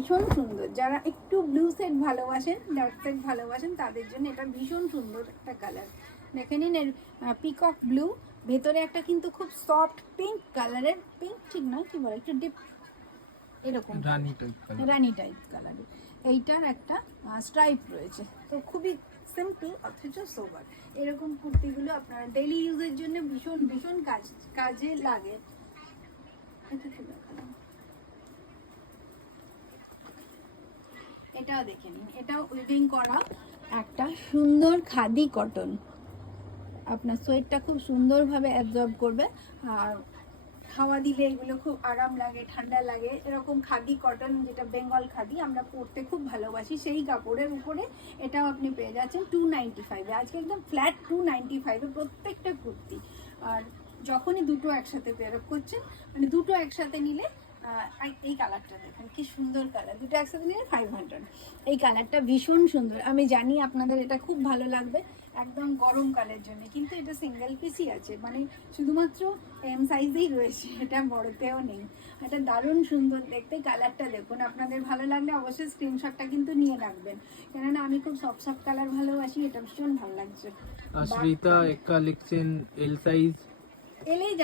ভীষণ সুন্দর, যারা একটু ব্লু সেট ভালোবাসেন, ডার্ক সেট ভালোবাসেন, তাদের জন্য এটা ভীষণ সুন্দর একটা কালার। দেখে নিন, এর পিকক ব্লু, ভেতরে একটা কিন্তু খুব সফট পিঙ্ক কালারের, পিঙ্ক ঠিক নয়, কি বলে, একটু ডিপ এরকম রানি টাইপ কালারের। এইটার একটা স্ট্রাইপ রয়েছে, তো খুবই সিম্পল অথচ সোবার। এরকম কুর্তিগুলো আপনারা ডেইলি ইউজের জন্য ভীষণ ভীষণ কাজে লাগে। এটাও দেখে নিন, এটাও উইভিং করা একটা সুন্দর খাদি কটন। আপনার সোয়েটটা খুব সুন্দরভাবে অ্যাবজর্ব করবে, আর হাওয়া দিলে এগুলো খুব আরাম লাগে, ঠান্ডা লাগে। এরকম খাদি কটন, যেটা বেঙ্গল খাদি আমরা পরতে খুব ভালোবাসি, সেই কাপড়ের উপরে এটাও আপনি পেয়ে যাচ্ছেন 295-এ। আজকে একদম ফ্ল্যাট 295-এ প্রত্যেকটা কুর্তি। আর যখনই দুটো একসাথে পেয়ার আপ করছেন, মানে দুটো একসাথে নিলে, এই কালারটা দেখুন কি সুন্দর কালার, দুটো একসাথে নিলে 500। এই কালারটা ভীষণ সুন্দর, আমি জানি আপনাদের এটা খুব ভালো লাগবে, একদম গরমকালের জন্য। কিন্তু এটা সিঙ্গেল পিসই আছে, মানে শুধুমাত্র এম সাইজেই রয়েছে, এটা বড়তেও নেই। এটা দারুণ সুন্দর দেখতে, কালারটা দেখুন। আপনাদের ভালো লাগলে অবশ্যই স্ক্রিনশটটা কিন্তু নিয়ে রাখবেন, কেননা আমি খুব সফট সফট কালার ভালোবাসি। এটা ভীষণ ভালো লাগছে। আশ্রিতা একা লিখছেন এল সাইজ, এলেই